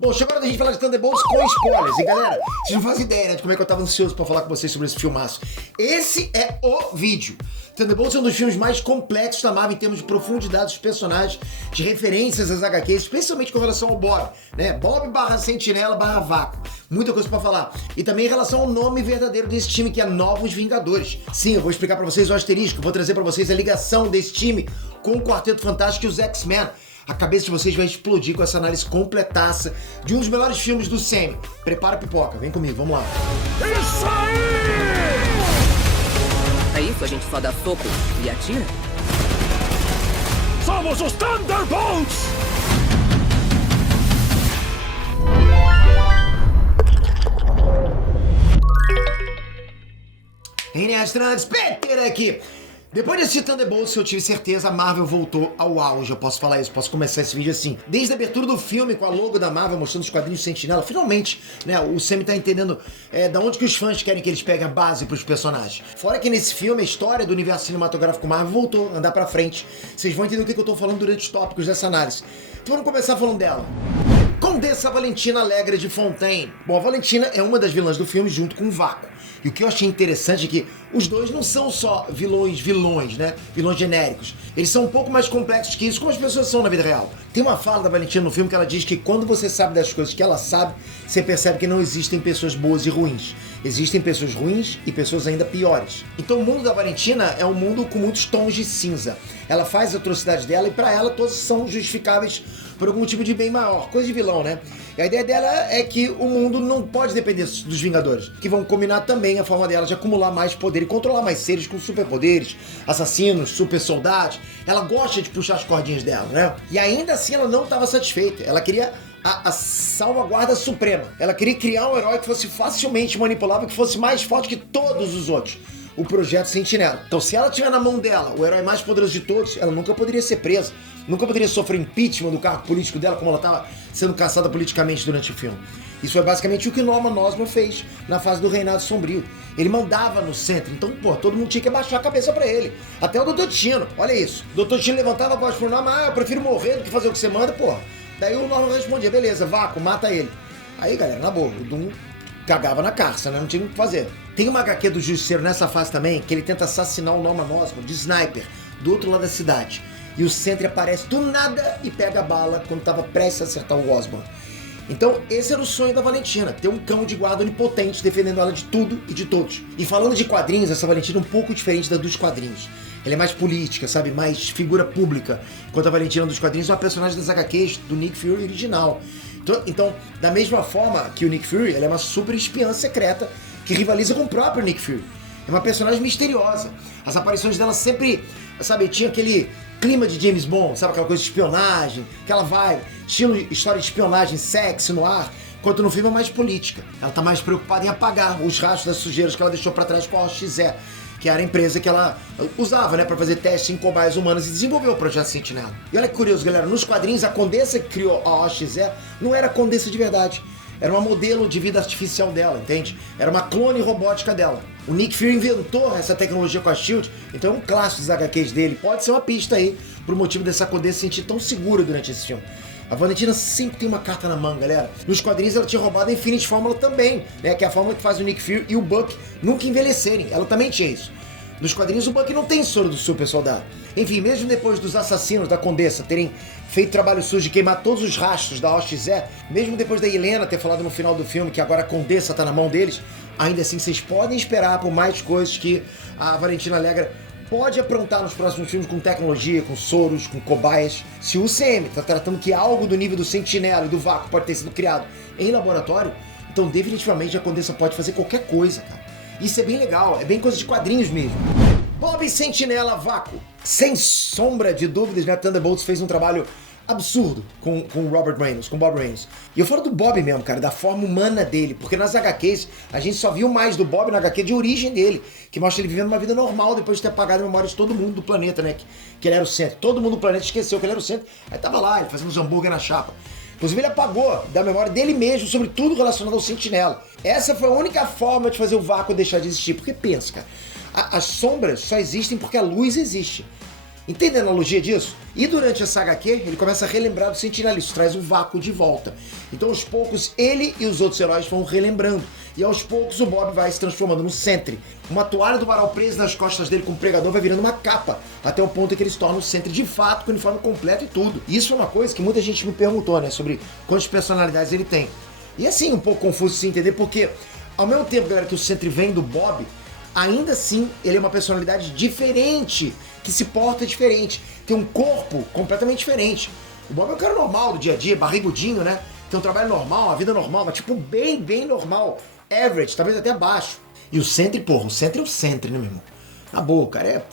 Bom, chegou a hora da gente falar de Thunderbolts com spoilers. E galera, vocês não fazem ideia, né, de como é que eu tava ansioso pra falar com vocês sobre esse filmaço. Esse é o vídeo. Thunderbolts é um dos filmes mais complexos da Marvel em termos de profundidade dos personagens, de referências às HQs, especialmente com relação ao Bob, né? Bob / Sentinela / Vácuo. Muita coisa pra falar. E também em relação ao nome verdadeiro desse time, que é Novos Vingadores. Sim, eu vou explicar pra vocês o asterisco, vou trazer pra vocês a ligação desse time com o Quarteto Fantástico e os X-Men. A cabeça de vocês vai explodir com essa análise completaça de um dos melhores filmes do Sam. Prepara a pipoca, vem comigo, vamos lá. Isso aí! É isso? A gente só dá soco e atira? Somos os Thunderbolts! Hey, astronautas, Peter aqui! Depois desse Thunderbolts, eu tive certeza, a Marvel voltou ao auge. Eu posso falar isso, posso começar esse vídeo assim. Desde a abertura do filme, com a logo da Marvel mostrando os quadrinhos Sentinela, finalmente, né, o Sam tá entendendo da onde que os fãs querem que eles peguem a base pros personagens. Fora que nesse filme, a história do universo cinematográfico Marvel voltou a andar pra frente. Vocês vão entender o que eu tô falando durante os tópicos dessa análise. Então vamos começar falando dela. Condessa Valentina Alegre de Fontaine. Bom, a Valentina é uma das vilãs do filme junto com o Vácuo. E o que eu achei interessante é que os dois não são só vilões, né? Vilões genéricos. Eles são um pouco mais complexos que isso, como as pessoas são na vida real. Tem uma fala da Valentina no filme que ela diz que quando você sabe das coisas que ela sabe, você percebe que não existem pessoas boas e ruins. Existem pessoas ruins e pessoas ainda piores. Então o mundo da Valentina é um mundo com muitos tons de cinza. Ela faz a atrocidade dela e pra ela todos são justificáveis por algum tipo de bem maior, coisa de vilão, né? E a ideia dela é que o mundo não pode depender dos Vingadores, que vão combinar também a forma dela de acumular mais poder e controlar mais seres com superpoderes, assassinos, super soldados. Ela gosta de puxar as cordinhas dela, né? E ainda assim ela não estava satisfeita. Ela queria a salvaguarda suprema. Ela queria criar um herói que fosse facilmente manipulável, que fosse mais forte que todos os outros. O Projeto Sentinela. Então, se ela tiver na mão dela o herói mais poderoso de todos, ela nunca poderia ser presa, nunca poderia sofrer impeachment do cargo político dela, como ela estava sendo caçada politicamente durante o filme. Isso é basicamente o que Norman Osborn fez na fase do Reinado Sombrio. Ele mandava no centro, então, pô, todo mundo tinha que abaixar a cabeça pra ele. Até o Dr. Destino, olha isso. O Dr. Destino levantava a voz pro Norman, eu prefiro morrer do que fazer o que você manda, pô. Daí o Norman respondia, beleza, Vácuo, mata ele. Aí, galera, na boa, o Doom cagava na carça, né? Não tinha o que fazer. Tem uma HQ do Justiceiro nessa fase também, que ele tenta assassinar o Norman Osborn de sniper, do outro lado da cidade. E o Sentry aparece do nada e pega a bala quando tava prestes a acertar o Osborn. Então, esse era o sonho da Valentina, ter um cão de guarda onipotente defendendo ela de tudo e de todos. E falando de quadrinhos, essa Valentina é um pouco diferente da dos quadrinhos. Ela é mais política, sabe? Mais figura pública. Enquanto a Valentina dos quadrinhos é uma personagem das HQs do Nick Fury original. Então, da mesma forma que o Nick Fury, ela é uma super espiã secreta que rivaliza com o próprio Nick Fury. É uma personagem misteriosa. As aparições dela sempre, sabe, tinha aquele clima de James Bond, sabe, aquela coisa de espionagem, aquela vibe, estilo história de espionagem, sexy no ar, enquanto no filme é mais política. Ela tá mais preocupada em apagar os rastros das sujeiras que ela deixou pra trás com a OXE, que era a empresa que ela usava, né, pra fazer testes em cobaias humanas e desenvolveu o Projeto Sentinela. E olha que curioso, galera, nos quadrinhos a Condessa que criou a OXE não era a Condessa de verdade. Era uma modelo de vida artificial dela, entende? Era uma clone robótica dela. O Nick Fury inventou essa tecnologia com a SHIELD, então é um clássico dos HQs dele. Pode ser uma pista aí pro motivo dessa Condessa se sentir tão segura durante esse filme. A Valentina sempre tem uma carta na manga, galera. Nos quadrinhos ela tinha roubado a Infinity Fórmula também, né? Que é a fórmula que faz o Nick Fury e o Buck nunca envelhecerem. Ela também tinha isso. Nos quadrinhos o Buck não tem soro do super soldado. Enfim, mesmo depois dos assassinos da Condessa terem feito trabalho sujo de queimar todos os rastros da OXE, mesmo depois da Helena ter falado no final do filme que agora a Condessa tá na mão deles, ainda assim vocês podem esperar por mais coisas que a Valentina Allegra pode aprontar nos próximos filmes com tecnologia, com soros, com cobaias. Se o UCM tá tratando que algo do nível do Sentinela e do Vácuo pode ter sido criado em laboratório, então definitivamente a Condessa pode fazer qualquer coisa, cara. Isso é bem legal, é bem coisa de quadrinhos mesmo. Bob Sentinela Vácuo. Sem sombra de dúvidas, né? Thunderbolts fez um trabalho absurdo com Robert Reynolds, com Bob Reynolds. E eu falo do Bob mesmo, cara, da forma humana dele, porque nas HQs a gente só viu mais do Bob na HQ de origem dele, que mostra ele vivendo uma vida normal depois de ter apagado a memória de todo mundo do planeta, né? Que ele era o centro. Todo mundo do planeta esqueceu que ele era o centro. Aí tava lá, ele fazendo uns hambúrguer na chapa. Inclusive ele apagou da memória dele mesmo sobre tudo relacionado ao Sentinela. Essa foi a única forma de fazer o Vácuo deixar de existir. Porque pensa, cara, as sombras só existem porque a luz existe. Entende a analogia disso? E durante essa HQ, ele começa a relembrar do Sentinela, isso traz o vácuo de volta. Então, aos poucos, ele e os outros heróis vão relembrando. E aos poucos, o Bob vai se transformando no Sentry. Uma toalha do varal presa nas costas dele com o pregador vai virando uma capa, até o ponto em que ele se torna o Sentry de fato, com o uniforme completo e tudo. E isso é uma coisa que muita gente me perguntou, né, sobre quantas personalidades ele tem. E assim, um pouco confuso de se entender, porque ao mesmo tempo, galera, que o Sentry vem do Bob, ainda assim, ele é uma personalidade diferente, que se porta diferente, tem um corpo completamente diferente. O Bob é um cara normal do dia a dia, barrigudinho, né? Tem um trabalho normal, uma vida normal, mas tipo bem normal. Average, talvez até abaixo. E o Sentry, porra, o Sentry é o Sentry, né, meu irmão? Na boa, cara,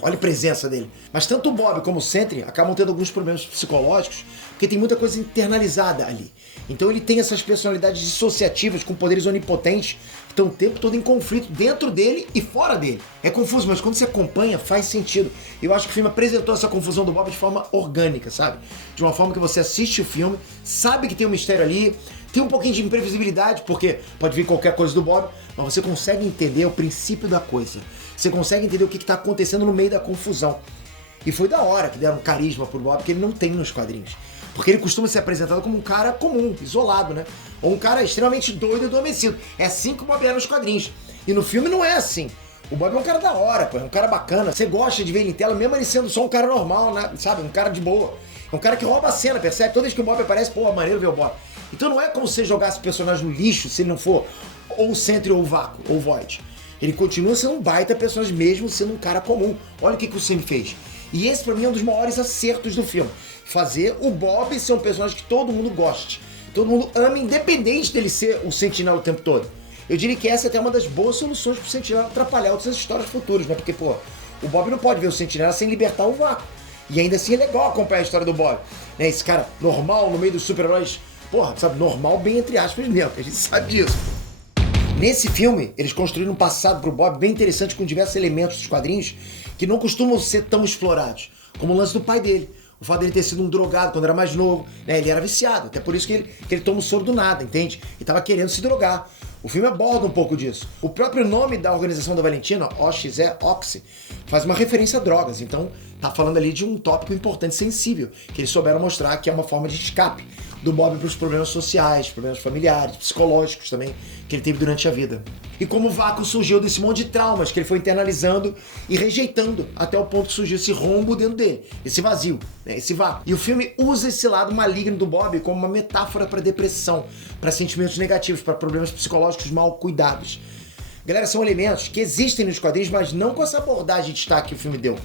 olha a presença dele. Mas tanto o Bob como o Sentry acabam tendo alguns problemas psicológicos, porque tem muita coisa internalizada ali. Então ele tem essas personalidades dissociativas com poderes onipotentes que estão o tempo todo em conflito dentro dele e fora dele. É confuso, mas quando você acompanha, faz sentido. Eu acho que o filme apresentou essa confusão do Bob de forma orgânica, sabe? De uma forma que você assiste o filme, sabe que tem um mistério ali, tem um pouquinho de imprevisibilidade, porque pode vir qualquer coisa do Bob, mas você consegue entender o princípio da coisa. Você consegue entender o que está acontecendo no meio da confusão. E foi da hora que deram carisma pro Bob, que ele não tem nos quadrinhos. Porque ele costuma ser apresentado como um cara comum, isolado, né? Ou um cara extremamente doido e adormecido. É assim que o Bob é nos quadrinhos. E no filme não é assim. O Bob é um cara da hora, pô, é um cara bacana. Você gosta de ver ele em tela, mesmo ele sendo só um cara normal, né? Sabe? Um cara de boa. É um cara que rouba a cena, percebe? Toda vez que o Bob aparece, pô, maneiro ver o Bob. Então não é como se você jogasse o personagem no lixo, se ele não for ou o Sentry ou o Vácuo, ou o Void. Ele continua sendo um baita personagem, mesmo sendo um cara comum. Olha o que o Sam fez. E esse, pra mim, é um dos maiores acertos do filme. Fazer o Bob ser um personagem que todo mundo goste. Todo mundo ama, independente dele ser o Sentinela o tempo todo. Eu diria que essa é até uma das boas soluções pro Sentinela atrapalhar outras histórias futuras, né? Porque, pô, o Bob não pode ver o Sentinela sem libertar o Vácuo. E ainda assim é legal acompanhar a história do Bob. Né? Esse cara normal, no meio dos super-heróis, porra, sabe, normal bem entre aspas mesmo, a gente sabe disso. Nesse filme, eles construíram um passado pro Bob bem interessante com diversos elementos dos quadrinhos que não costumam ser tão explorados, como o lance do pai dele. O fato dele ter sido um drogado quando era mais novo, né? Ele era viciado, até por isso que ele toma o soro do nada, entende? E tava querendo se drogar. O filme aborda um pouco disso. O próprio nome da organização da Valentina, Oxy, faz uma referência a drogas, então tá falando ali de um tópico importante, sensível, que eles souberam mostrar que é uma forma de escape do Bob para os problemas sociais, problemas familiares, psicológicos também, que ele teve durante a vida. E como o Vácuo surgiu desse monte de traumas que ele foi internalizando e rejeitando, até o ponto que surgiu esse rombo dentro dele, esse vazio, né, esse vácuo. E o filme usa esse lado maligno do Bob como uma metáfora para depressão, para sentimentos negativos, para problemas psicológicos mal cuidados. Galera, são elementos que existem nos quadrinhos, mas não com essa abordagem de destaque que o filme deu.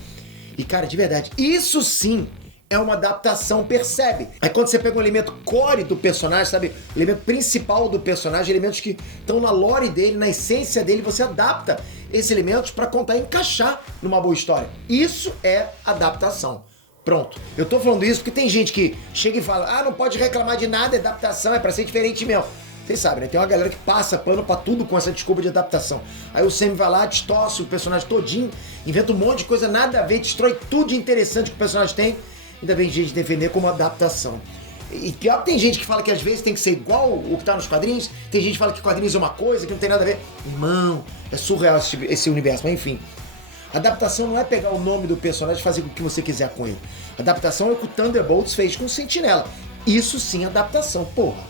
E cara, de verdade, isso sim é uma adaptação, percebe? É quando você pega um elemento core do personagem, sabe? O elemento principal do personagem, elementos que estão na lore dele, na essência dele, você adapta esses elementos para contar e encaixar numa boa história. Isso é adaptação. Pronto. Eu tô falando isso porque tem gente que chega e fala, não pode reclamar de nada, é adaptação, é pra ser diferente mesmo. Vocês sabem, né? Tem uma galera que passa pano pra tudo com essa desculpa de adaptação. Aí o Sam vai lá, distorce o personagem todinho, inventa um monte de coisa nada a ver, destrói tudo de interessante que o personagem tem. Ainda vem gente defender como adaptação. E pior que tem gente que fala que às vezes tem que ser igual o que tá nos quadrinhos, tem gente que fala que quadrinhos é uma coisa que não tem nada a ver. Irmão, é surreal esse universo, mas enfim. Adaptação não é pegar o nome do personagem e fazer o que você quiser com ele. Adaptação é o que o Thunderbolts fez com o Sentinela. Isso sim é adaptação, porra.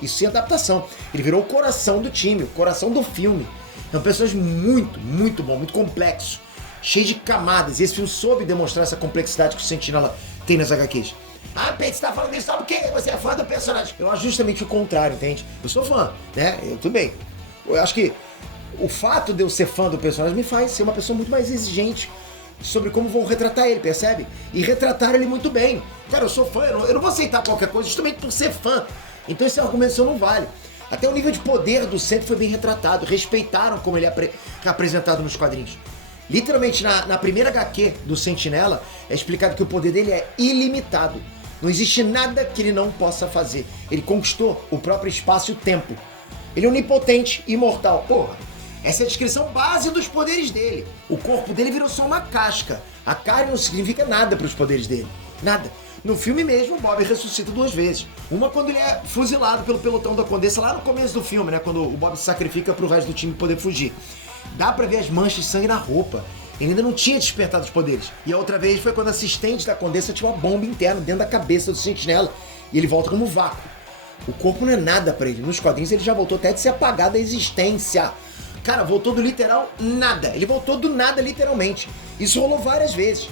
Isso sim é adaptação. Ele virou o coração do time, o coração do filme. É um personagem muito bom, muito complexo, cheio de camadas. E esse filme soube demonstrar essa complexidade que o Sentinela tem nas HQs. Pete, você tá falando isso, sabe o quê? Você é fã do personagem. Eu acho justamente o contrário, entende? Eu sou fã, né? Tudo bem. Eu acho que o fato de eu ser fã do personagem me faz ser uma pessoa muito mais exigente sobre como vão retratar ele, percebe? E retratar ele muito bem. Cara, eu sou fã, eu não vou aceitar qualquer coisa justamente por ser fã. Então esse argumento seu não vale. Até o nível de poder do Sentry foi bem retratado. Respeitaram como ele é apresentado nos quadrinhos. Literalmente, na primeira HQ do Sentinela, é explicado que o poder dele é ilimitado. Não existe nada que ele não possa fazer. Ele conquistou o próprio espaço e o tempo. Ele é onipotente, imortal. Porra, essa é a descrição base dos poderes dele. O corpo dele virou só uma casca. A carne não significa nada para os poderes dele. Nada. No filme mesmo, o Bob ressuscita 2 vezes. Uma quando ele é fuzilado pelo pelotão da Condessa, lá no começo do filme, né? Quando o Bob se sacrifica pro resto do time poder fugir. Dá pra ver as manchas de sangue na roupa. Ele ainda não tinha despertado os poderes. E a outra vez foi quando a assistente da Condessa tinha uma bomba interna dentro da cabeça do Sentinela. E ele volta como vácuo. O corpo não é nada pra ele. Nos quadrinhos ele já voltou até de ser apagado da existência. Cara, voltou do literal nada. Ele voltou do nada, literalmente. Isso rolou várias vezes.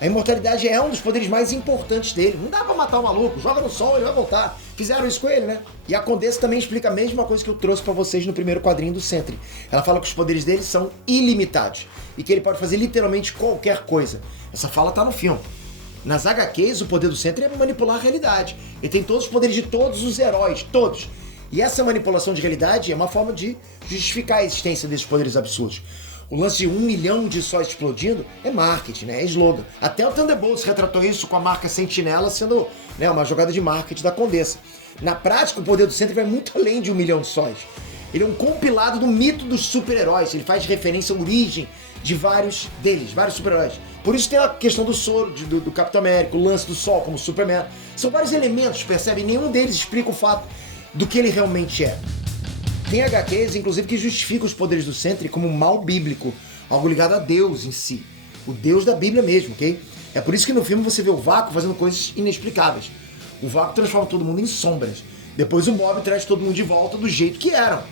A imortalidade é um dos poderes mais importantes dele. Não dá pra matar o maluco. Joga no sol, ele vai voltar. Fizeram isso com ele, né? E a Condessa também explica a mesma coisa que eu trouxe pra vocês no primeiro quadrinho do Sentry. Ela fala que os poderes dele são ilimitados. E que ele pode fazer literalmente qualquer coisa. Essa fala tá no filme. Nas HQs, o poder do Sentry é manipular a realidade. Ele tem todos os poderes de todos os heróis. Todos. E essa manipulação de realidade é uma forma de justificar a existência desses poderes absurdos. O lance de 1 milhão de sóis explodindo é marketing, né? É slogan. Até o Thunderbolts retratou isso com a marca Sentinela sendo, né, uma jogada de marketing da Condessa. Na prática, o poder do Sentry vai muito além de 1 milhão de sóis. Ele é um compilado do mito dos super-heróis. Ele faz referência à origem de vários deles, vários super-heróis. Por isso tem a questão do soro, do Capitão América, o lance do Sol como Superman. São vários elementos, percebe? Nenhum deles explica o fato do que ele realmente é. Tem HQs, inclusive, que justificam os poderes do Sentry como um mal bíblico, algo ligado a Deus em si. O Deus da Bíblia mesmo, ok? É por isso que no filme você vê o Vácuo fazendo coisas inexplicáveis. O Vácuo transforma todo mundo em sombras. Depois o Bob traz todo mundo de volta do jeito que eram.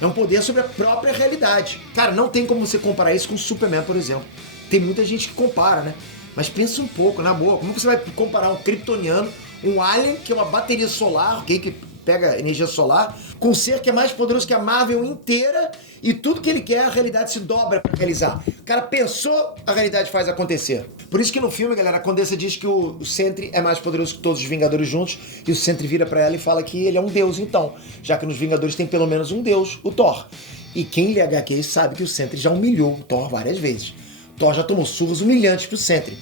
É um poder sobre a própria realidade. Cara, não tem como você comparar isso com o Superman, por exemplo. Tem muita gente que compara, né? Mas pensa um pouco, na boa. Como você vai comparar um kryptoniano, um alien, que é uma bateria solar, ok? Que pega energia solar, com um ser que é mais poderoso que a Marvel inteira e tudo que ele quer, a realidade se dobra pra realizar. O cara pensou, a realidade faz acontecer. Por isso que no filme, galera, a Condessa diz que o Sentry é mais poderoso que todos os Vingadores juntos e o Sentry vira pra ela e fala que ele é um deus então, já que nos Vingadores tem pelo menos um deus, o Thor. E quem lê HQ sabe que o Sentry já humilhou o Thor várias vezes. O Thor já tomou surras humilhantes pro Sentry.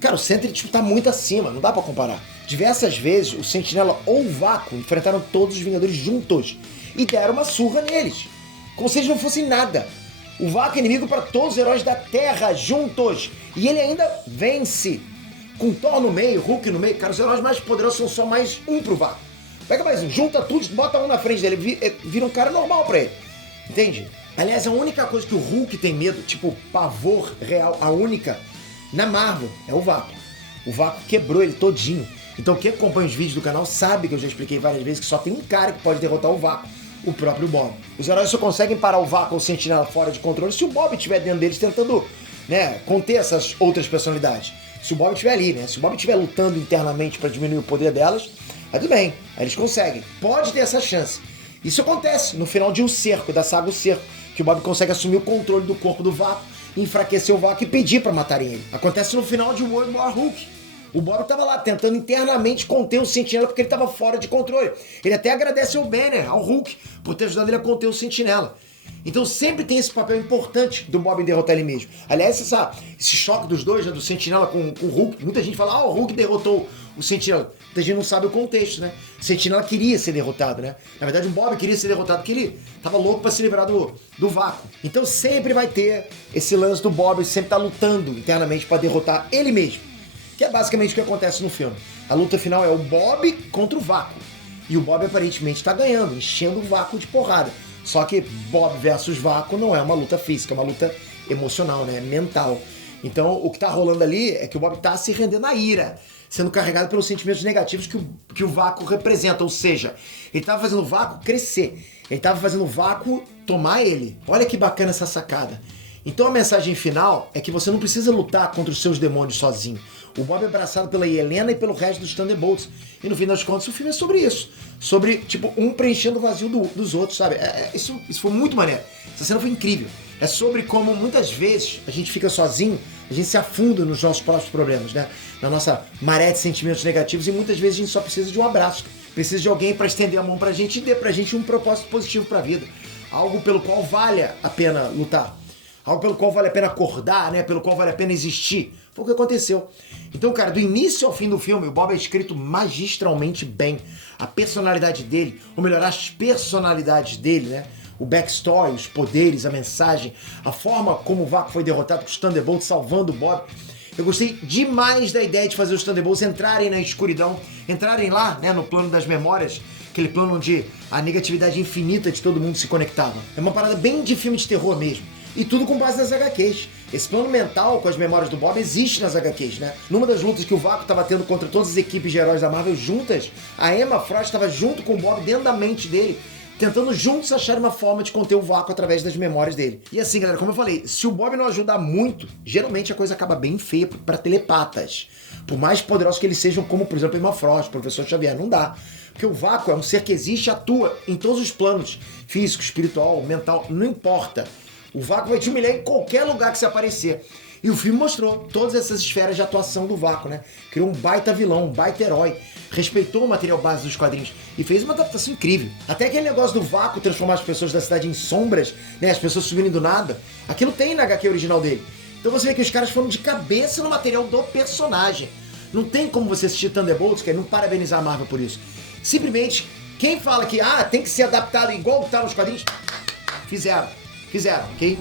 Cara, o Sentry tipo, tá muito acima, não dá pra comparar. Diversas vezes, o Sentinela ou o Vácuo enfrentaram todos os Vingadores juntos e deram uma surra neles, como se eles não fossem nada. O Vácuo é inimigo para todos os heróis da Terra juntos e ele ainda vence. Com Thor no meio, Hulk no meio, cara, os heróis mais poderosos são só mais um pro Vácuo. Pega mais um, junta tudo, bota um na frente dele, vira um cara normal pra ele. Entende? Aliás, a única coisa que o Hulk tem medo, tipo pavor real, a única, na Marvel, é o Vácuo. O Vácuo quebrou ele todinho. Então quem acompanha os vídeos do canal sabe que eu já expliquei várias vezes que só tem um cara que pode derrotar o Vácuo, o próprio Bob. Os heróis só conseguem parar o Vácuo ou o Sentinela fora de controle se o Bob estiver dentro deles tentando, né, conter essas outras personalidades. Se o Bob estiver ali, né, se o Bob estiver lutando internamente para diminuir o poder delas, aí tudo bem, aí eles conseguem. Pode ter essa chance. Isso acontece no final de O Cerco, da saga O Cerco, que o Bob consegue assumir o controle do corpo do Vácuo, enfraquecer o Vácuo e pedir para matarem ele. Acontece no final de World War Hulk. O Bob tava lá tentando internamente conter o Sentinela porque ele tava fora de controle. Ele até agradece ao Banner, ao Hulk, por ter ajudado ele a conter o Sentinela. Então sempre tem esse papel importante do Bob em derrotar ele mesmo. Aliás, esse choque dos dois, né, do Sentinela com o Hulk, muita gente fala, o Hulk derrotou o Sentinela. Muita gente não sabe o contexto, né? O Sentinela queria ser derrotado, né? Na verdade, o Bob queria ser derrotado porque ele tava louco pra se livrar do Vácuo. Então sempre vai ter esse lance do Bob sempre tá lutando internamente pra derrotar ele mesmo. Que é basicamente o que acontece no filme. A luta final é o Bob contra o Vácuo. E o Bob aparentemente tá ganhando, enchendo o Vácuo de porrada. Só que Bob versus Vácuo não é uma luta física, é uma luta emocional, né? Mental. Então o que tá rolando ali é que o Bob tá se rendendo à ira, sendo carregado pelos sentimentos negativos que o Vácuo representa. Ou seja, ele tava fazendo o Vácuo crescer. Ele tava fazendo o Vácuo tomar ele. Olha que bacana essa sacada. Então a mensagem final é que você não precisa lutar contra os seus demônios sozinho. O Bob é abraçado pela Helena e pelo resto dos Thunderbolts. E no fim das contas o filme é sobre isso. Sobre, tipo, um preenchendo o vazio dos outros, sabe? Isso foi muito maneiro. Essa cena foi incrível. É sobre como muitas vezes a gente fica sozinho, a gente se afunda nos nossos próprios problemas, né? Na nossa maré de sentimentos negativos e muitas vezes a gente só precisa de um abraço. Precisa de alguém para estender a mão pra gente e dê pra gente um propósito positivo pra vida. Algo pelo qual vale a pena lutar. Algo pelo qual vale a pena acordar, né? Pelo qual vale a pena existir. Foi o que aconteceu. Então, cara, do início ao fim do filme, o Bob é escrito magistralmente bem. A personalidade dele, ou melhor, as personalidades dele, né? O backstory, os poderes, a mensagem, a forma como o Vácuo foi derrotado com os Thunderbolts salvando o Bob. Eu gostei demais da ideia de fazer os Thunderbolts entrarem na escuridão, entrarem lá, né, no plano das memórias, aquele plano onde a negatividade infinita de todo mundo se conectava. É uma parada bem de filme de terror mesmo. E tudo com base nas HQs. Esse plano mental com as memórias do Bob existe nas HQs, né? Numa das lutas que o Vácuo estava tendo contra todas as equipes de heróis da Marvel juntas, a Emma Frost estava junto com o Bob dentro da mente dele, tentando juntos achar uma forma de conter o Vácuo através das memórias dele. E assim, galera, como eu falei, se o Bob não ajudar muito, geralmente a coisa acaba bem feia para telepatas. Por mais poderosos que eles sejam, como, por exemplo, Emma Frost, Professor Xavier, não dá. Porque o Vácuo é um ser que existe e atua em todos os planos, físico, espiritual, mental, não importa. O Vácuo vai te humilhar em qualquer lugar que você aparecer. E o filme mostrou todas essas esferas de atuação do Vácuo, né? Criou um baita vilão, um baita herói, respeitou o material base dos quadrinhos e fez uma adaptação incrível. Até aquele negócio do Vácuo transformar as pessoas da cidade em sombras, né? As pessoas subindo do nada, aquilo tem na HQ original dele. Então você vê que os caras foram de cabeça no material do personagem. Não tem como você assistir Thunderbolts, que é não parabenizar a Marvel por isso. Simplesmente, quem fala que tem que ser adaptado igual que tá nos quadrinhos, fizeram, ok?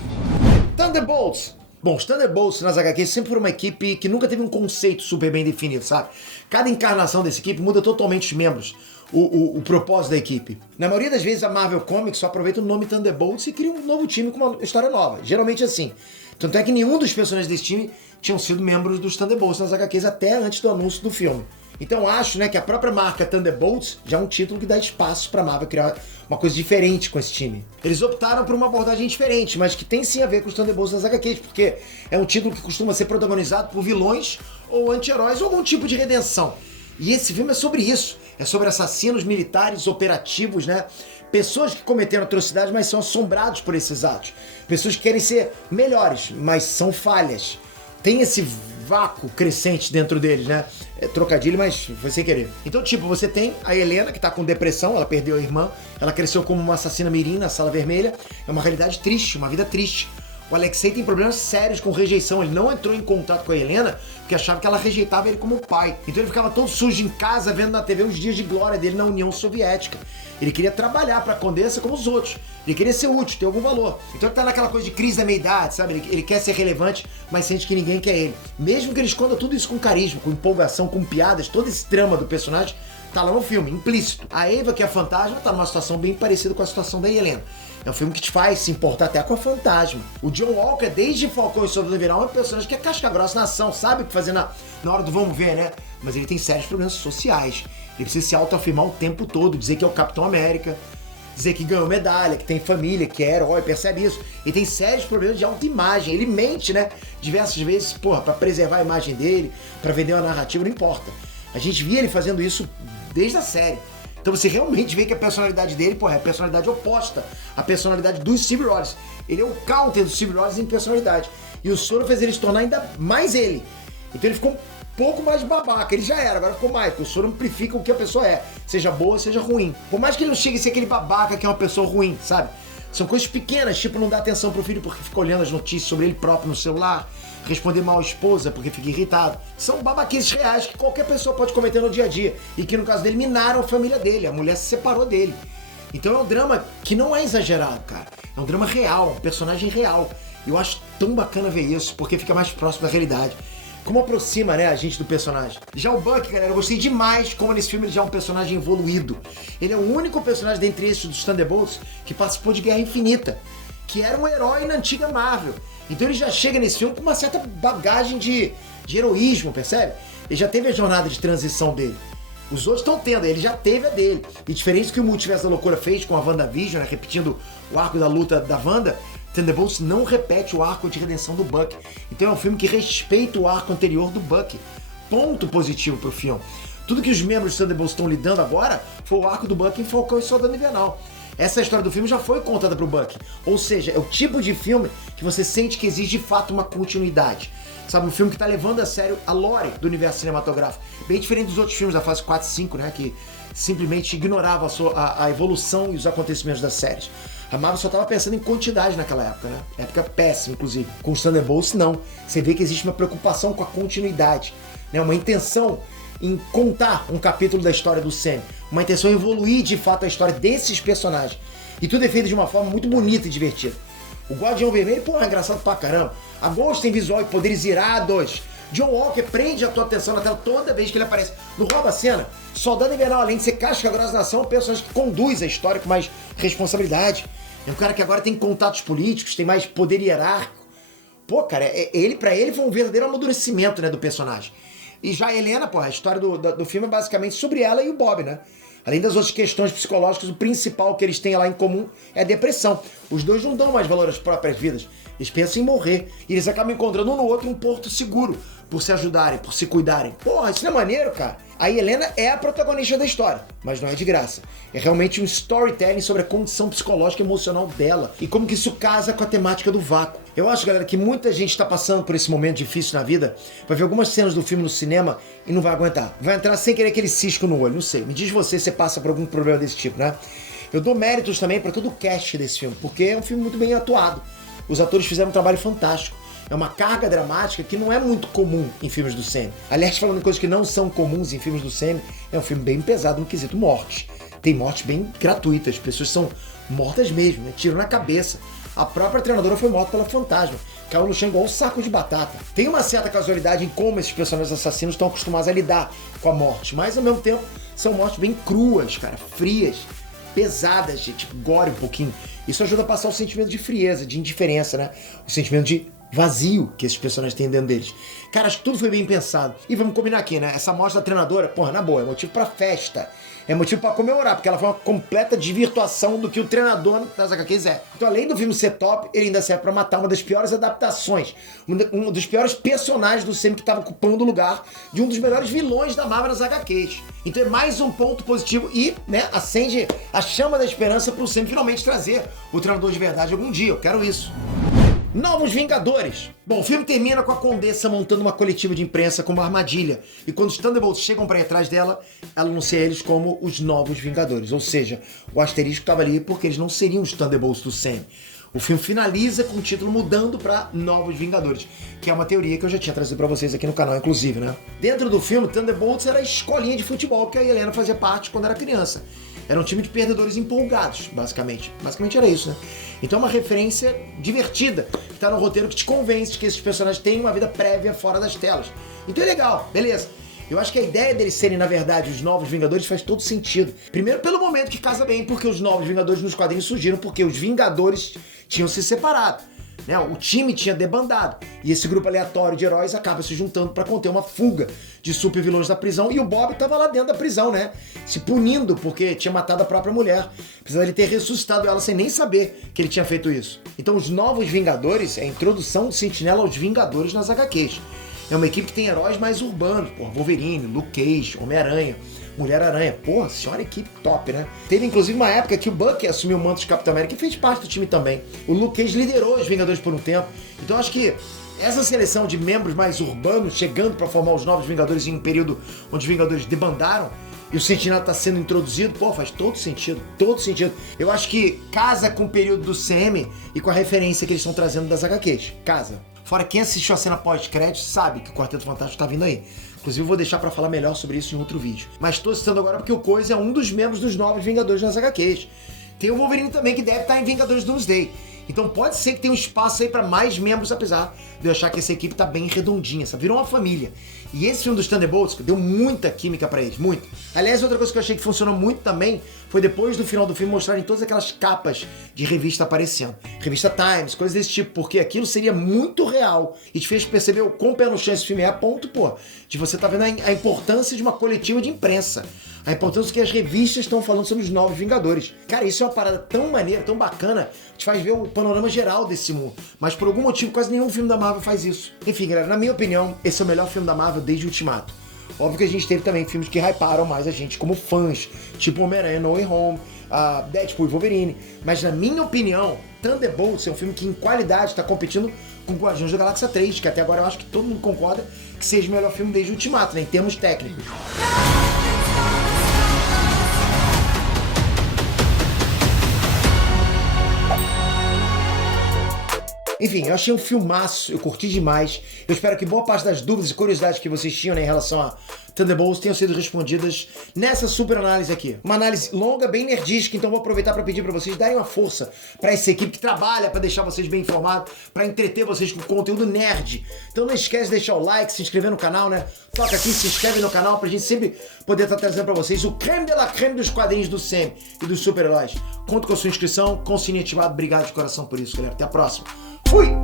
Thunderbolts. Bom, os Thunderbolts nas HQs sempre foram uma equipe que nunca teve um conceito super bem definido, sabe? Cada encarnação dessa equipe muda totalmente os membros, o propósito da equipe. Na maioria das vezes a Marvel Comics só aproveita o nome Thunderbolts e cria um novo time com uma história nova. Geralmente assim. Tanto é que nenhum dos personagens desse time tinham sido membros dos Thunderbolts nas HQs até antes do anúncio do filme. Então acho, né, que a própria marca Thunderbolts já é um título que dá espaço pra Marvel criar uma coisa diferente com esse time. Eles optaram por uma abordagem diferente, mas que tem sim a ver com os Thunderbolts das HQs, porque é um título que costuma ser protagonizado por vilões ou anti-heróis ou algum tipo de redenção. E esse filme é sobre isso. É sobre assassinos militares operativos, né? Pessoas que cometeram atrocidades, mas são assombrados por esses atos. Pessoas que querem ser melhores, mas são falhas. Tem esse vácuo crescente dentro deles, né? É trocadilho, mas foi sem querer. Então, tipo, você tem a Helena, que tá com depressão, ela perdeu a irmã, ela cresceu como uma assassina mirim na Sala Vermelha. É uma realidade triste, uma vida triste. O Alexei tem problemas sérios com rejeição. Ele não entrou em contato com a Helena porque achava que ela rejeitava ele como pai. Então ele ficava todo sujo em casa, vendo na TV os dias de glória dele na União Soviética. Ele queria trabalhar pra Condessa como os outros. Ele queria ser útil, ter algum valor. Então ele tá naquela coisa de crise da meia-idade, sabe? Ele quer ser relevante, mas sente que ninguém quer ele. Mesmo que ele esconda tudo isso com carisma, com empolgação, com piadas, todo esse drama do personagem tá lá no filme, implícito. A Eva, que é a fantasma, tá numa situação bem parecida com a situação da Helena. É um filme que te faz se importar até com a fantasma. O John Walker, desde Falcão e Soldado Invernal, é um personagem que é casca grossa na ação, sabe o que fazer na hora do vamos ver, né? Mas ele tem sérios problemas sociais. Ele precisa se autoafirmar o tempo todo, dizer que é o Capitão América, dizer que ganhou medalha, que tem família, que é herói, percebe isso? Ele tem sérios problemas de autoimagem. Ele mente, né? Diversas vezes, porra, pra preservar a imagem dele, pra vender uma narrativa, não importa. A gente via ele fazendo isso desde a série. Então você realmente vê que a personalidade dele, porra, é a personalidade oposta à personalidade do Steve Rogers. Ele é o counter do Steve Rogers em personalidade. E o Soro fez ele se tornar ainda mais ele. Então ele ficou um pouco mais babaca. Ele já era, agora ficou mais. Porque o Soro amplifica o que a pessoa é. Seja boa, seja ruim. Por mais que ele não chegue a ser aquele babaca que é uma pessoa ruim, sabe? São coisas pequenas, tipo não dar atenção pro filho porque fica olhando as notícias sobre ele próprio no celular. Responder mal à esposa porque fica irritado. São babaquices reais que qualquer pessoa pode cometer no dia a dia. E que no caso dele minaram a família dele. A mulher se separou dele. Então é um drama que não é exagerado, cara. É um drama real, um personagem real. E eu acho tão bacana ver isso, porque fica mais próximo da realidade. Como aproxima, né, a gente do personagem. Já o Bucky, galera, eu gostei demais como nesse filme ele já é um personagem evoluído. Ele é o único personagem dentre esses dos Thunderbolts que participou de Guerra Infinita, que era um herói na antiga Marvel. Então ele já chega nesse filme com uma certa bagagem de heroísmo, percebe? Ele já teve a jornada de transição dele. Os outros estão tendo, ele já teve a dele. E diferente do que o Multiverso da Loucura fez com a WandaVision, né, repetindo o arco da luta da Wanda, Thunderbolts não repete o arco de redenção do Bucky. Então é um filme que respeita o arco anterior do Bucky. Ponto positivo pro filme. Tudo que os membros do Thunderbolts estão lidando agora foi o arco do Bucky em Falcão e Soldado Invernal. Essa história do filme já foi contada pro Bucky. Ou seja, é o tipo de filme que você sente que existe de fato uma continuidade. Sabe, um filme que tá levando a sério a lore do universo cinematográfico. Bem diferente dos outros filmes da fase 4 e 5, né? Que simplesmente ignoravam a evolução e os acontecimentos das séries. A Marvel só tava pensando em quantidade naquela época, né? Época péssima, inclusive. Com os Thunderbolts, não. Você vê que existe uma preocupação com a continuidade, né? Uma intenção em contar um capítulo da história do Sam. Uma intenção em evoluir, de fato, a história desses personagens. E tudo é feito de uma forma muito bonita e divertida. O Guardião Vermelho, pô, é engraçado pra caramba. A Ghost tem visual e poderes irados. John Walker prende a tua atenção na tela toda vez que ele aparece. Não rouba a cena. Soldado Invernal, além de ser casca grossa na ação, é um personagem que conduz a história com mais responsabilidade. É um cara que agora tem contatos políticos, tem mais poder hierárquico. pô, cara, pra ele foi um verdadeiro amadurecimento, né, do personagem. E já a Helena, pô, a história do filme é basicamente sobre ela e o Bob, né? Além das outras questões psicológicas, o principal que eles têm lá em comum é a depressão. Os dois não dão mais valor às próprias vidas. Eles pensam em morrer. E eles acabam encontrando um no outro um porto seguro, por se ajudarem, por se cuidarem. Porra, isso não é maneiro, cara? A Helena é a protagonista da história, mas não é de graça. É realmente um storytelling sobre a condição psicológica e emocional dela e como que isso casa com a temática do vácuo. Eu acho, galera, que muita gente tá passando por esse momento difícil na vida, vai ver algumas cenas do filme no cinema e não vai aguentar. Vai entrar sem querer aquele cisco no olho, não sei. Me diz você se passa por algum problema desse tipo, né? Eu dou méritos também pra todo o cast desse filme, porque é um filme muito bem atuado. Os atores fizeram um trabalho fantástico. É uma carga dramática que não é muito comum em filmes do Sam. Aliás, falando em coisas que não são comuns em filmes do Sam, é um filme bem pesado no quesito morte. Tem mortes bem gratuitas, pessoas são mortas mesmo, né? Tiro na cabeça. A própria treinadora foi morta pela fantasma. Caiu no chão igual um saco de batata. Tem uma certa casualidade em como esses personagens assassinos estão acostumados a lidar com a morte, mas ao mesmo tempo são mortes bem cruas, cara, frias, pesadas, tipo gore um pouquinho. Isso ajuda a passar o sentimento de frieza, de indiferença, né? O sentimento de vazio que esses personagens têm dentro deles. Cara, acho que tudo foi bem pensado. E vamos combinar aqui, né? Essa morte da treinadora, porra, na boa, é motivo pra festa. É motivo pra comemorar, porque ela foi uma completa desvirtuação do que o treinador das HQs é. Então, além do filme ser top, ele ainda serve pra matar uma das piores adaptações, um dos piores personagens do Sam que tava ocupando o lugar de um dos melhores vilões da Marvel nas HQs. Então é mais um ponto positivo e, né, acende a chama da esperança pro Sam finalmente trazer o treinador de verdade algum dia. Eu quero isso. Novos Vingadores. Bom, o filme termina com a Condessa montando uma coletiva de imprensa como uma armadilha. E quando os Thunderbolts chegam para ir atrás dela, ela anuncia eles como os Novos Vingadores. Ou seja, o asterisco estava ali porque eles não seriam os Thunderbolts do Sam. O filme finaliza com o título mudando para Novos Vingadores, que é uma teoria que eu já tinha trazido para vocês aqui no canal, inclusive, né? Dentro do filme, Thunderbolts era a escolinha de futebol que a Helena fazia parte quando era criança. Era um time de perdedores empolgados, basicamente. Basicamente era isso, né? Então é uma referência divertida, que tá no roteiro que te convence de que esses personagens têm uma vida prévia fora das telas. Então é legal, beleza. Eu acho que a ideia deles serem, na verdade, os Novos Vingadores faz todo sentido. Primeiro, pelo momento que casa bem, porque os Novos Vingadores nos quadrinhos surgiram porque os Vingadores tinham se separado. Né? O time tinha debandado. E esse grupo aleatório de heróis acaba se juntando para conter uma fuga de super vilões da prisão. E o Bob tava lá dentro da prisão, né? Se punindo porque tinha matado a própria mulher. Apesar de ele ter ressuscitado ela sem nem saber que ele tinha feito isso. Então os Novos Vingadores é a introdução do Sentinela aos Vingadores nas HQs. É uma equipe que tem heróis mais urbanos, porra, Wolverine, Luke Cage, Homem-Aranha, Mulher-Aranha. Porra, senhora equipe top, né? Teve inclusive uma época que o Bucky assumiu o manto de Capitão América e fez parte do time também. O Luke Cage liderou os Vingadores por um tempo. Então acho que essa seleção de membros mais urbanos chegando para formar os Novos Vingadores em um período onde os Vingadores debandaram e o Sentinela tá sendo introduzido, pô, faz todo sentido, todo sentido. Eu acho que casa com o período do CM e com a referência que eles estão trazendo das HQs. Casa. Fora, quem assistiu a cena pós-crédito sabe que o Quarteto Fantástico tá vindo aí. Inclusive, eu vou deixar pra falar melhor sobre isso em outro vídeo. Mas tô citando agora porque o Coisa é um dos membros dos Novos Vingadores nas HQs. Tem o Wolverine também, que deve estar em Vingadores Doomsday. Então pode ser que tenha um espaço aí pra mais membros, apesar de eu achar que essa equipe tá bem redondinha, sabe? Virou uma família. E esse filme dos Thunderbolts deu muita química pra eles, muito. Aliás, outra coisa que eu achei que funcionou muito também foi depois do final do filme mostrarem todas aquelas capas de revista aparecendo. Revista Times, coisas desse tipo, porque aquilo seria muito real. E te fez perceber o quão pé no chão esse filme é, a ponto, pô, de você tá vendo a importância de uma coletiva de imprensa. A importância que as revistas estão falando sobre os Novos Vingadores. Cara, isso é uma parada tão maneira, tão bacana, te faz ver o panorama geral desse mundo. Mas por algum motivo, quase nenhum filme da Marvel faz isso. Enfim, galera, na minha opinião, esse é o melhor filme da Marvel desde o Ultimato. Óbvio que a gente teve também filmes que hyparam mais a gente como fãs, tipo Homem-Aranha No Way Home, Deadpool e Wolverine. Mas na minha opinião, Thunderbolts é um filme que em qualidade está competindo com Guardiões da Galáxia 3, que até agora eu acho que todo mundo concorda que seja o melhor filme desde o Ultimato, né, em termos técnicos. Enfim, eu achei um filmaço, eu curti demais. Eu espero que boa parte das dúvidas e curiosidades que vocês tinham, né, em relação a Thunderbolts tenham sido respondidas nessa super análise aqui. Uma análise longa, bem nerdística, então vou aproveitar para pedir para vocês darem uma força para essa equipe que trabalha para deixar vocês bem informados, para entreter vocês com conteúdo nerd. Então não esquece de deixar o like, se inscrever no canal, né? Toca aqui, se inscreve no canal pra gente sempre poder estar trazendo para vocês o creme de la creme dos quadrinhos do Sam e dos super-heróis. Conto com a sua inscrição, com o sininho ativado. Obrigado de coração por isso, galera. Até a próxima. Fui!